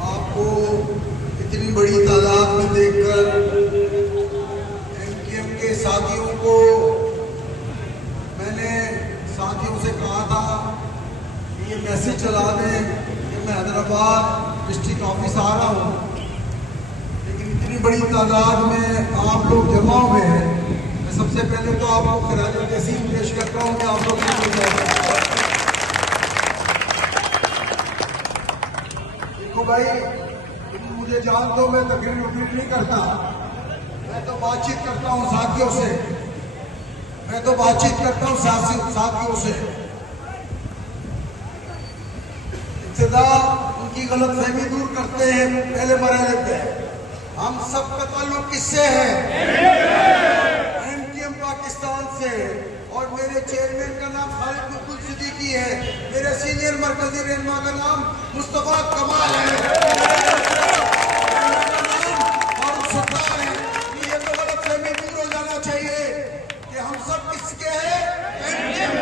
आपको इतनी बड़ी तादाद में देखकर एमकेएम के साथियों को मैंने साथियों से कहा था कि ये मैसेज चला दें कि मैं हैदराबाद डिस्ट्रिक्ट ऑफिस आ रहा हूँ, लेकिन इतनी बड़ी तादाद में आप लोग जमा हुए हैं। मैं सबसे पहले तो आपको खराज तहसीन पेश करता हूँ कि आप लोग देखो भाई, मुझे जान दो, मैं तकरीर नहीं करता, मैं तो बातचीत करता हूँ साथियों से, साथियों से। इब्तिदा उनकी गलतफहमी दूर करते हैं पहले मरहले पे। हम सबका ताल्लुक किससे है? एमकेएम पाकिस्तान से। और मेरे चेयरमैन का नाम खालिद मुकुल सिद्दीकी है, मेरे सीनियर मरकजी रहनुमा का नाम मुस्तफा कमाल है, ये तो गलतफहमी दूर हो जाना चाहिए कि हम सब किसके हैं? एमकेएम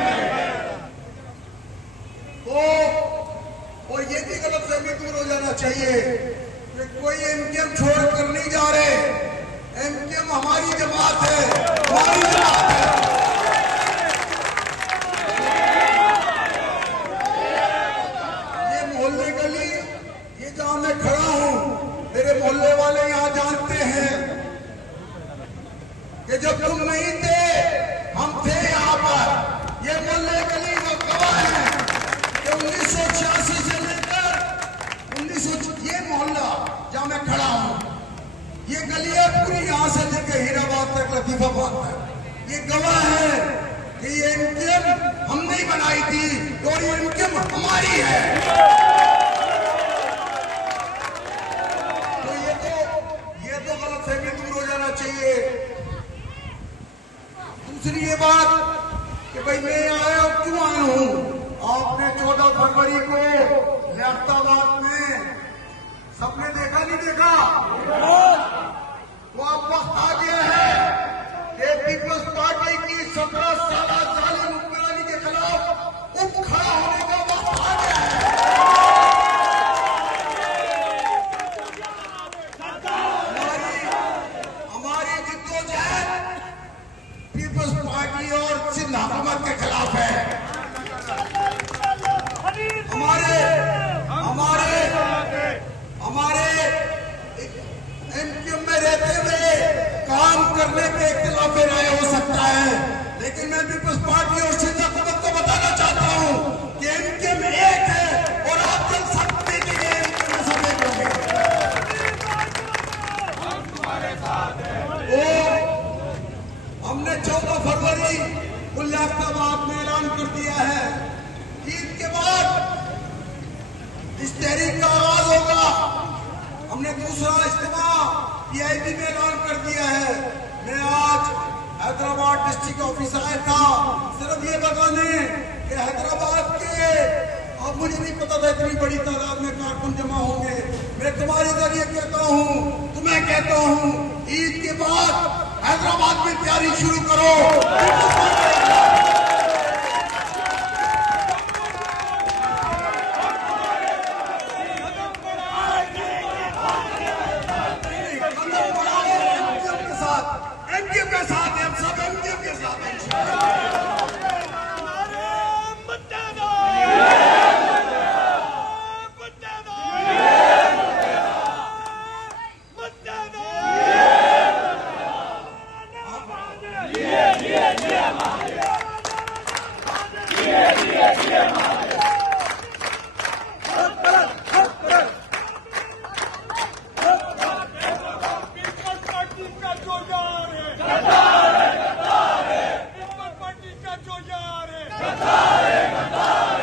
तो। और ये भी गलतफहमी दूर हो जाना चाहिए कि कोई एमकेएम छोड़कर नहीं जा रहे। एमकेएम हमारी जमात है, हमारी जमात है। ये मोहल्ले गली, ये जहां मैं खड़ा हूं, मेरे मोहल्ले वाले यहां जानते हैं कि जब तुम नहीं थे हम थे यहां पर। ये मोहल्ले गली वो गवाह है कि 1986 से लेकर 1900 ये मोहल्ला जहां मैं खड़ा हूं, ये गलियां पूरी यहां से लेकर हीराबाद तक, लतीफाबाद तक, ये गवाह है कि ये एमकेएम हमने ही बनाई थी और ये एमकेएम हमारी है। तो ये तो गलतफहमी दूर हो जाना चाहिए। दूसरी ये बात कि भाई मैं आया हूं, क्यों आया हूं? आपने 14 फरवरी को लियाकताबाद में सबने देखा नहीं देखा? वो अब वक्त आ गया है कि पीपल्स पार्टी की 17 साल जालिम हुक्मरानी के खिलाफ उठ खड़ा होने का वक्त आ गया है। हमारी जिद्दोजहद पीपल्स पार्टी और सिंध हुकूमत के खिलाफ है। हमारे एमकेएम में रहते हुए काम करने पे इख्तिलाफ राय हो सकता है, लेकिन मैं पीपल्स पार्टी और सिंध हुकूमत को बताना चाहता हूं कि एमकेएम एक है और आप जब सब देखेंगे एमकेएम सब एक होंगे। हम तुम्हारे साथ हैं। हमने 14 फरवरी को लियाकताबाद में ऐलान कर दिया है। ईद के बाद इस तहरीक का आगाज होगा। हमने दूसरा इज्तिमा पीआईबी में ऐलान कर दिया है। मैं आज हैदराबाद डिस्ट्रिक्ट ऑफिस आया था सिर्फ ये बताने कि हैदराबाद के, अब मुझे नहीं पता था इतनी बड़ी तादाद में कारकुन जमा होंगे। मैं तुम्हारे जरिए कहता हूँ, तुम्हें कहता हूँ, ईद के बाद हैदराबाद में तैयारी शुरू करो।